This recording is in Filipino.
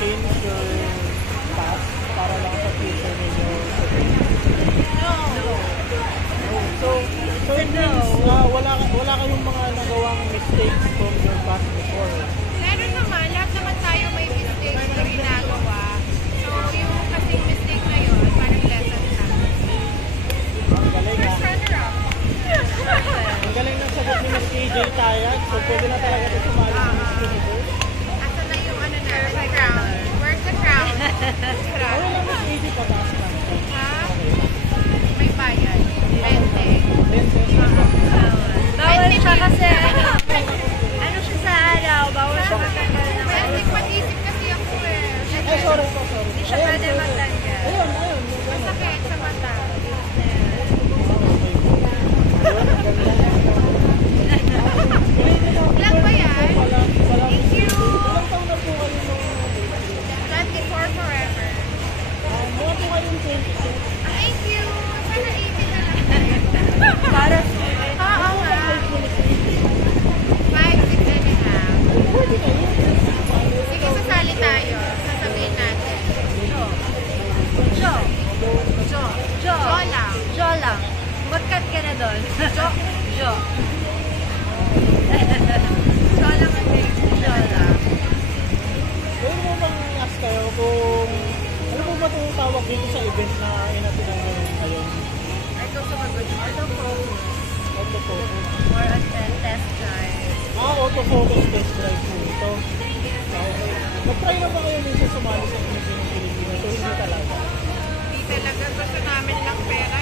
change your past para lang sa future ninyo? No. So it means wala kayong mga nagawang mistakes from your past before. Meron naman, lahat naman tayo may mistakes na ginagawa. So, yung kasing mistake na yun, parang lesson na. Ang galing ha. First runner-up. Ang galing ng sagot ni Miss KJ Tayag. So pwede na talaga ito sumali sa Miss Universe. Asa na yung ano na, the crown. Where's the crown? Ano lang Miss KJ pataas lang? Ha? May bayad. 20. Bawal siya kasi ano siya sa araw, bawal siya matanggal ng Pwede, mag-isip kasi ako eh. Ay, sorry po, sorry. Hindi siya pwede matanggal. Ayun. Masakit sa mata. Ilan ba yan? Thank you. Ilang taon na po kayo nung 24 forever. mga po kayong 22? Thank you. Sana 80 na lang. Para Oo nga. 5, 6 and a half. Pwede kayo. Sige, sasali tayo. Sasabihin natin. Jo. Jo. Jo. Jo lang. Jo lang. Mag-cut ka na doon. Jo. Jo. Jo lang ang name. Jo lang. Pwede mo bang ask kayo kung ano po ba itong tawag dito sa event na inatinan nyo ngayon? Ito sumagot. Ito po. Autofocus. For a test drive. Autofocus test drive po ito. Okay. Nag-try na ba kayo minsan sumali sa Miss Universe Pilipinas? So hindi talaga. Hindi talaga gusto namin lang pera.